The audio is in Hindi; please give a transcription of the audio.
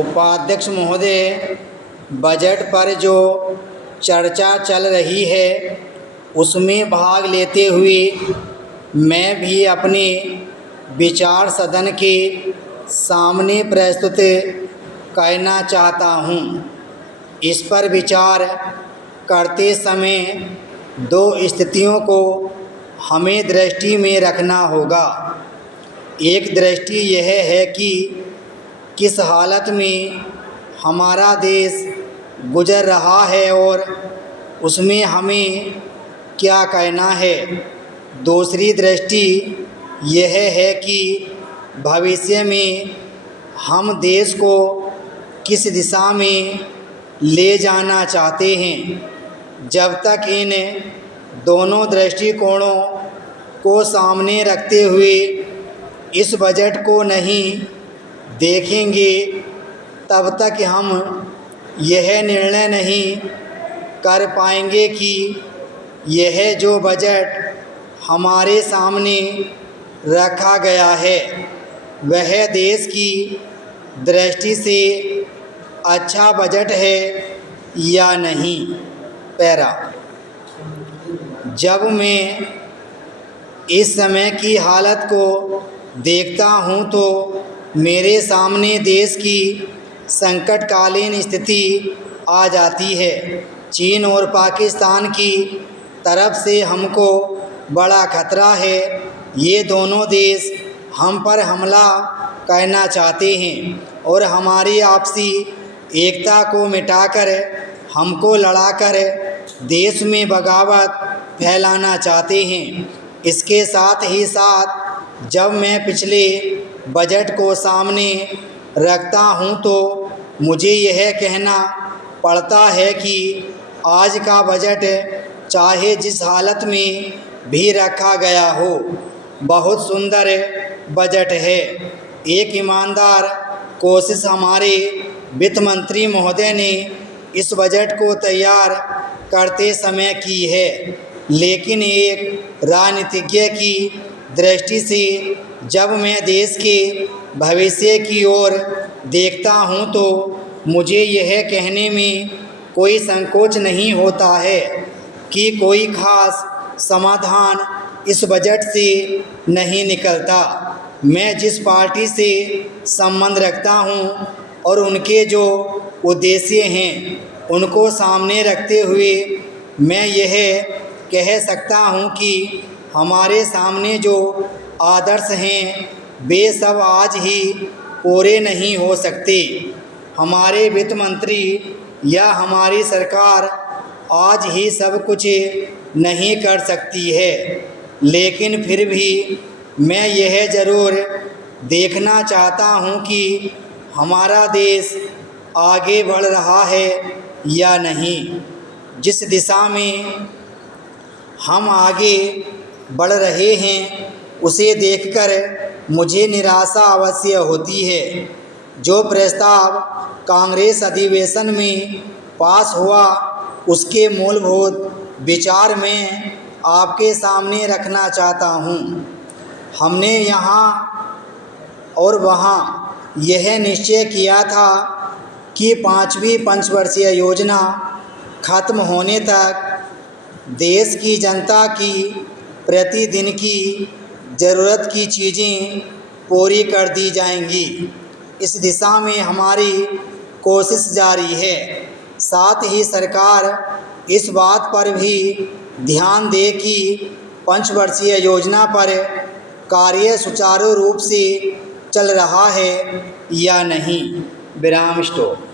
उपाध्यक्ष महोदय, बजट पर जो चर्चा चल रही है उसमें भाग लेते हुए मैं भी अपने विचार सदन के सामने प्रस्तुत करना चाहता हूँ। इस पर विचार करते समय दो स्थितियों को हमें दृष्टि में रखना होगा। एक दृष्टि यह है कि किस हालत में हमारा देश गुजर रहा है और उसमें हमें क्या कहना है। दूसरी दृष्टि यह है कि भविष्य में हम देश को किस दिशा में ले जाना चाहते हैं। जब तक इन दोनों दृष्टिकोणों को सामने रखते हुए इस बजट को नहीं देखेंगे तब तक हम यह निर्णय नहीं कर पाएंगे कि यह जो बजट हमारे सामने रखा गया है वह देश की दृष्टि से अच्छा बजट है या नहीं। पैरा, जब मैं इस समय की हालत को देखता हूँ तो मेरे सामने देश की संकटकालीन स्थिति आ जाती है। चीन और पाकिस्तान की तरफ से हमको बड़ा खतरा है। ये दोनों देश हम पर हमला करना चाहते हैं और हमारी आपसी एकता को मिटाकर हमको लड़ाकर देश में बगावत फैलाना चाहते हैं। इसके साथ ही साथ जब मैं पिछले बजट को सामने रखता हूं तो मुझे यह कहना पड़ता है कि आज का बजट चाहे जिस हालत में भी रखा गया हो बहुत सुंदर बजट है। एक ईमानदार कोशिश हमारे वित्त मंत्री महोदय ने इस बजट को तैयार करते समय की है, लेकिन एक राजनीतिज्ञ की दृष्टि से जब मैं देश के भविष्य की ओर देखता हूं तो मुझे यह कहने में कोई संकोच नहीं होता है कि कोई खास समाधान इस बजट से नहीं निकलता। मैं जिस पार्टी से संबंध रखता हूं और उनके जो उद्देश्य हैं उनको सामने रखते हुए मैं यह कह सकता हूं कि हमारे सामने जो आदर्श हैं वे सब आज ही पूरे नहीं हो सकते। हमारे वित्त मंत्री या हमारी सरकार आज ही सब कुछ नहीं कर सकती है, लेकिन फिर भी मैं यह ज़रूर देखना चाहता हूं कि हमारा देश आगे बढ़ रहा है या नहीं। जिस दिशा में हम आगे बढ़ रहे हैं उसे देखकर मुझे निराशा अवश्य होती है। जो प्रस्ताव कांग्रेस अधिवेशन में पास हुआ उसके मूलभूत विचार मैं आपके सामने रखना चाहता हूँ। हमने यहाँ और वहाँ यह निश्चय किया था कि 5वीं पंचवर्षीय योजना खत्म होने तक देश की जनता की प्रतिदिन की ज़रूरत की चीज़ें पूरी कर दी जाएंगी। इस दिशा में हमारी कोशिश जारी है। साथ ही सरकार इस बात पर भी ध्यान दे कि पंचवर्षीय योजना पर कार्य सुचारू रूप से चल रहा है या नहीं। विराम स्टॉप।